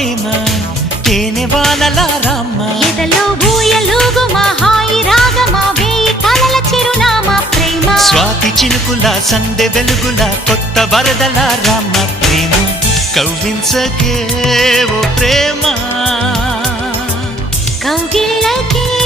ప్రేమ తేనె వానల రామ ఎదలో ఊయలుగు మా హాయి రాగమా వేయి కలల చిరునామా ప్రేమ స్వాతి చినుకుల సందె వెలుగుల కొత్త వరదల రామ ప్రేమ కవ్వించకే ఓ ప్రేమ కౌగిళ్ళకే